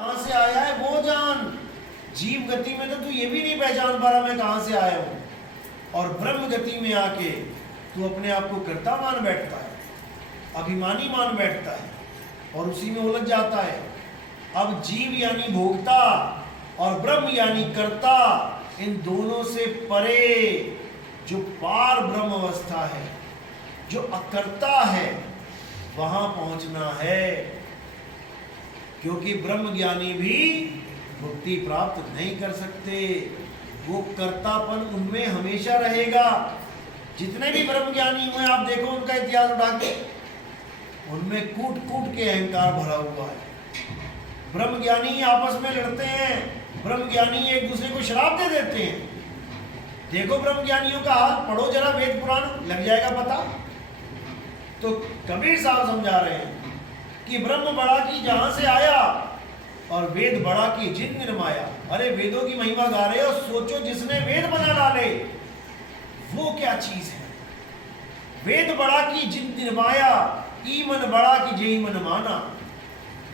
कहां से आया है वो जान। जीव गति में तो तू ये भी नहीं पहचान पा रहा मैं कहां से आया हूं, और ब्रह्म गति में आके तू अपने आप को कर्ता मान बैठता है, अभिमानी मान बैठता है और उसी में उलझ जाता है। अब जीव यानी भोक्ता और ब्रह्म यानी कर्ता, इन दोनों से परे जो पार ब्रह्म अवस्था है, जो अकर्ता है, वहां पहुंचना है। क्योंकि ब्रह्म ज्ञानी भी मुक्ति प्राप्त नहीं कर सकते, वो कर्तापन उनमें हमेशा रहेगा। जितने भी ब्रह्म ज्ञानी हुए आप देखो उनका इतिहास उठा के, उनमें कूट कूट के अहंकार भरा हुआ है। ब्रह्म ज्ञानी आपस में लड़ते हैं, ब्रह्म ज्ञानी एक दूसरे को श्राप दे देते हैं। देखो ब्रह्म ज्ञानियों का हाल, पढ़ो जरा वेद पुराण, लग जाएगा पता। तो कबीर साहब समझा रहे हैं कि ब्रह्म बड़ा की जहां से आया और वेद बड़ा की जिन निर्माया। अरे वेदों की महिमा गा रहे हो, सोचो जिसने वेद बना डाले वो क्या चीज है। वेद बड़ा की जिन निर्माया, ई मन बड़ा की जय मन माना।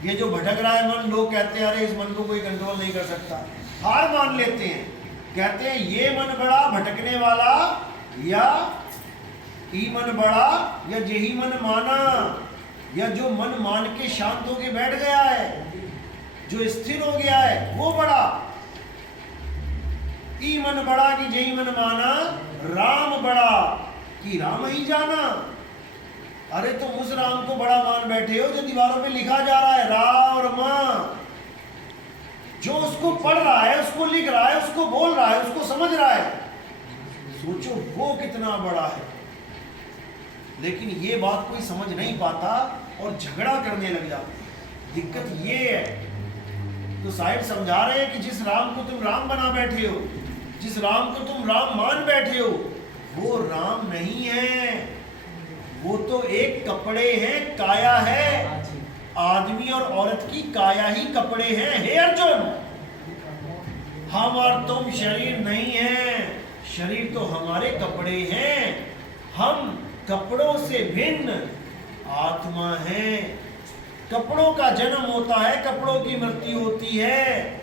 ये जो भटक रहा है मन, लोग कहते हैं अरे इस मन को कोई कंट्रोल नहीं कर सकता, हार मान लेते हैं, कहते हैं ये मन बड़ा भटकने वाला, या ई मन बड़ा या जही मन माना, या जो मन मान के शांत होके बैठ गया है, जो स्थिर हो गया है वो बड़ा। ई मन बड़ा कि जही मन माना, राम बड़ा कि राम ही जाना। अरे तुम उस राम को बड़ा मान बैठे हो जो दीवारों पे लिखा जा रहा है रा और मां, जो उसको पढ़ रहा है, उसको लिख रहा है, उसको बोल रहा है, उसको समझ रहा है। सोचो वो कितना बड़ा है। लेकिन ये बात कोई समझ नहीं पाता और झगड़ा करने लग जाते। दिक्कत ये है। तो साहिब समझा रहे हैं कि जिस राम को तुम राम बना बैठे हो, जिस राम को तुम राम मान बैठे हो, वो राम नहीं है, वो तो एक कपड़े हैं, काया है। आदमी और औरत की काया ही कपड़े हैं। हे अर्जुन, हम और तुम शरीर नहीं है, शरीर तो हमारे कपड़े हैं। हम कपड़ों से भिन्न आत्मा है। कपड़ों का जन्म होता है, कपड़ों की मृत्यु होती है।